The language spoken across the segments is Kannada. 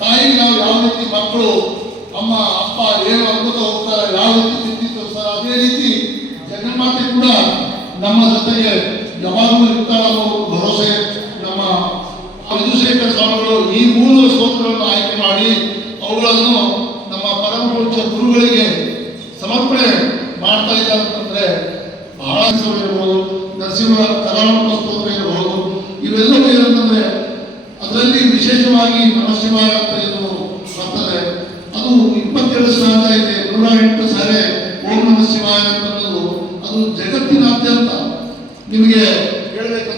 ತಾಯಿಗೆ ನಾವು ಯಾವ ರೀತಿ ಮಕ್ಕಳು, ಅಮ್ಮ, ಅಪ್ಪ ಏನು ಅನ್ಕೋತ ಹೋಗ್ತಾರೆ, ಯಾವ ರೀತಿ ತಿಂತಿತ್ತು ಸರ್ ಅದೇ ರೀತಿ ಜಗನ್ಮಾತೆ ಕೂಡ ನಮ್ಮ ಜೊತೆಗೆ ಯಾವಾಗಲೂ ಇರ್ತಾರ ಭರವಸೆ ನಮ್ಮ ವಿಧುಶೇಖರ ಸ್ವಾಮಿಗಳು ಈ ಮೂರು ಸ್ತೋತ್ರಗಳನ್ನು ಆಯ್ಕೆ ಮಾಡಿ ಅವುಗಳನ್ನು ನಮ್ಮ ಪರಮ ಗುರುಗಳಿಗೆ ಸಮರ್ಪಣೆ ಮಾಡ್ತಾ ಇದ್ದಾರೆ ಅಂತಂದ್ರೆ ಬಹಳ ಇರ್ಬೋದು ನರಸಿಂಹ ಕರಾವಳಿ ಸ್ತೋತ್ರ ಇರಬಹುದು ಇವೆಲ್ಲವೂ ಏನಂತಂದ್ರೆ ಅದರಲ್ಲಿ ವಿಶೇಷವಾಗಿ ನಮಶಿವರಾತ್ರಿಯನ್ನು ಬರ್ತದೆ ಅದು ಇಪ್ಪತ್ತೆರಡು ಸ್ಥಾನ ಇದೆ ನೂರ ಎಂಟು ಸಾರಿ ಓಂ ನಮ ಶಿವಾಯ ಅದು ಜಗತ್ತಿನಾದ್ಯಂತ ನಿಮಗೆ ಹೇಳಬೇಕು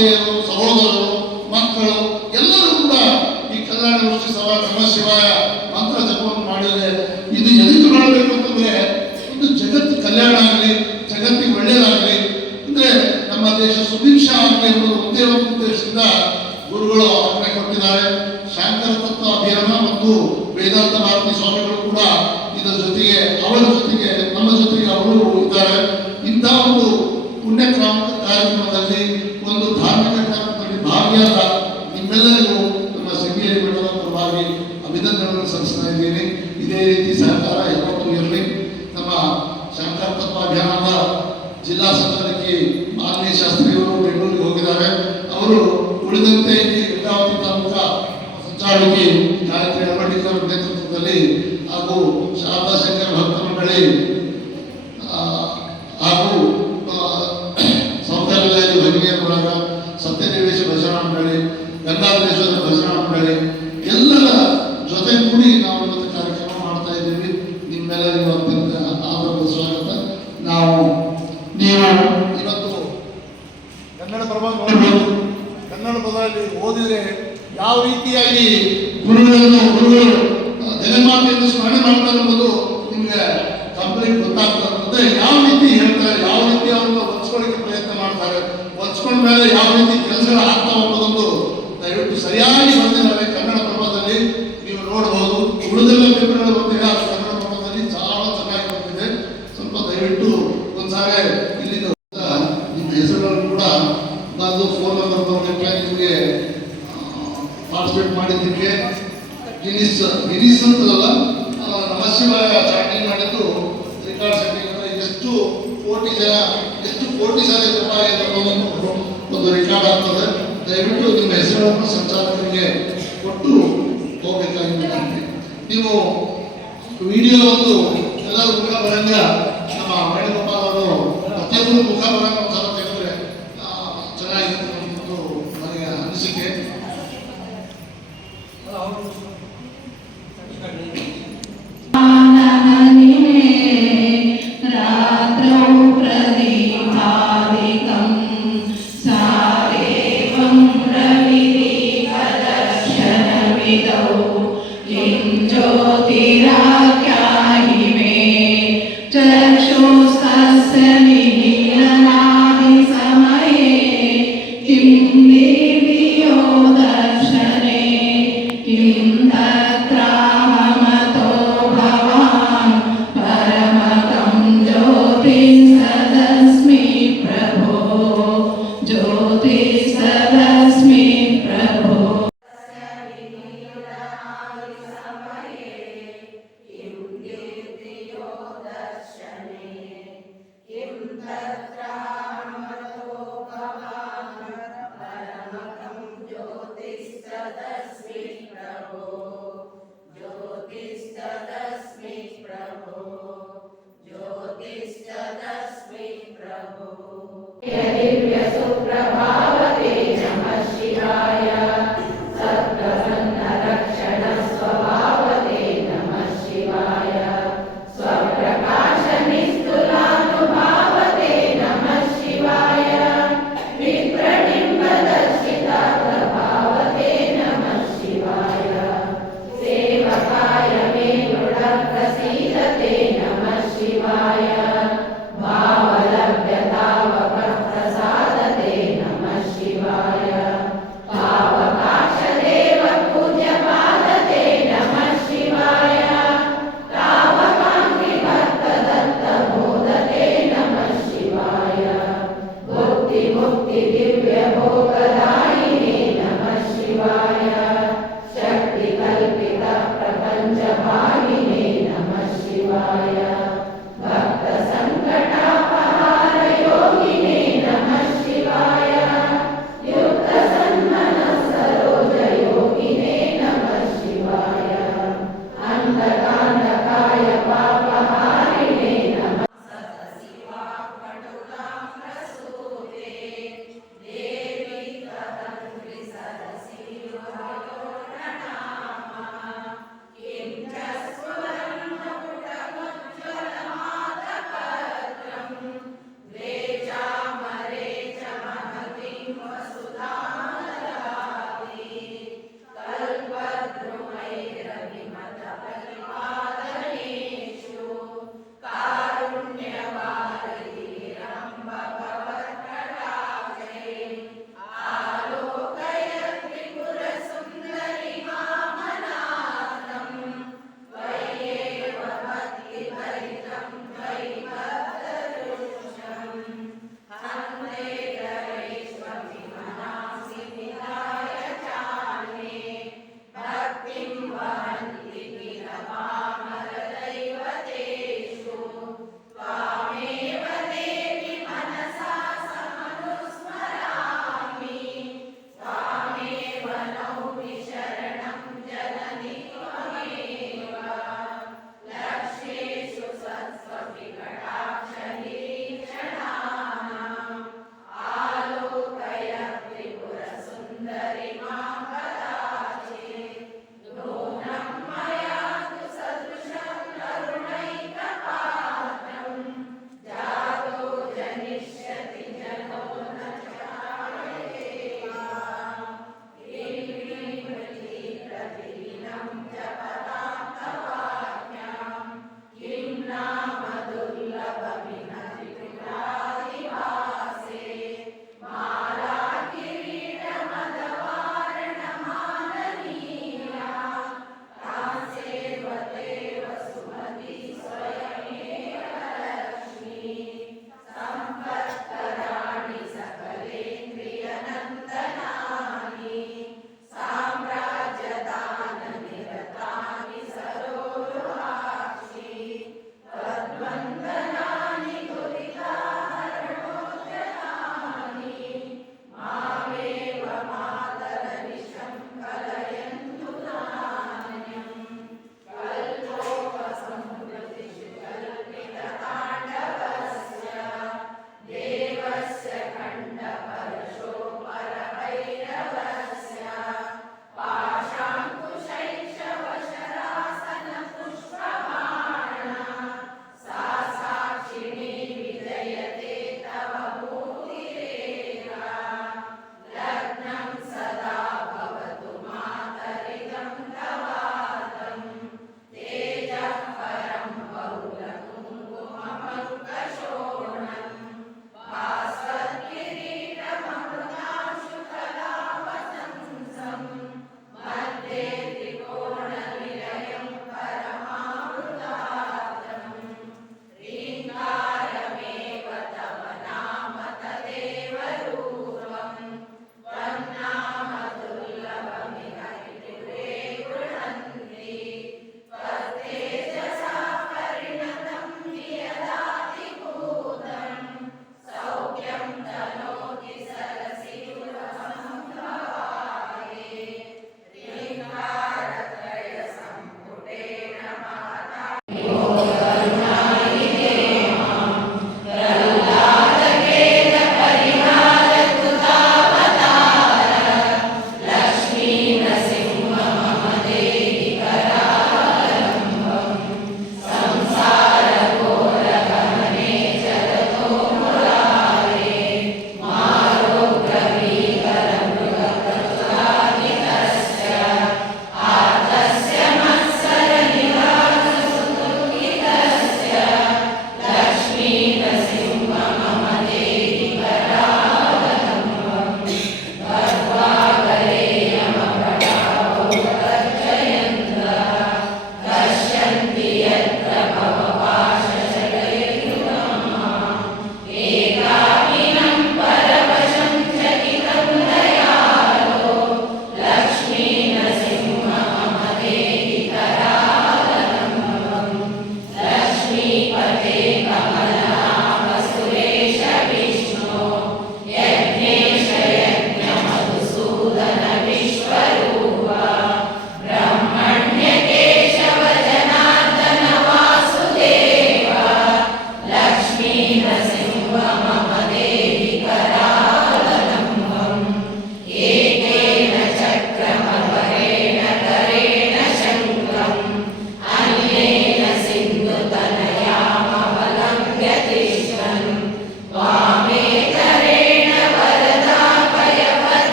Mateus. ಗುರುಗಳನ್ನು ಗುರುಗಳು ಸ್ಮರಣ ಸ್ಮರಣೆ ಮಾಡ್ತಾರೆ ಎಂಬುದು ನಿಮಗೆ ಕಂಪ್ಲೀಟ್ ಗೊತ್ತಾಗ್ತದೆ. ಯಾವ ರೀತಿ ಹೇಳ್ತಾರೆ, ಯಾವ ರೀತಿ ಅವರು ಹೊಚ್ಕೊಳ್ಳಿಕ್ಕೆ ಪ್ರಯತ್ನ ಮಾಡ್ತಾರೆ ಹೊಚ್ಕೊಂಡ ಮೇಲೆ ಯಾವ ರೀತಿ ಕೆಲಸಗಳು ದಯವಿಟ್ಟು ನಿಮ್ಮ ಹೆಸರುಗಳನ್ನು ಸಂಚಾಲಕರಿಗೆ ಕೊಟ್ಟು ಹೋಗಬೇಕಾಗಿರುತ್ತೆ. ನೀವು ವಿಡಿಯೋ ಒಂದು ಎಲ್ಲರೂ ಮುಖ ಬರಂಗ ನಮ್ಮ ವೇಣುಗೋಪಾಲ್ ಅವರು ಪ್ರತಿಯೊಬ್ಬರು ಮುಖ ಬರಂಗ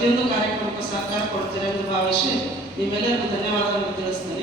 ಪ್ರತಿಯೊಂದು ಕಾರ್ಯಕ್ರಮಕ್ಕೂ ಸಹಕಾರ ಕೊಡ್ತೀರ ಎಂದು ಭಾವಿಸಿ ನಿಮ್ಮೆಲ್ಲರಿಗೂ ಧನ್ಯವಾದಗಳನ್ನು ತಿಳಿಸ್ತೇನೆ.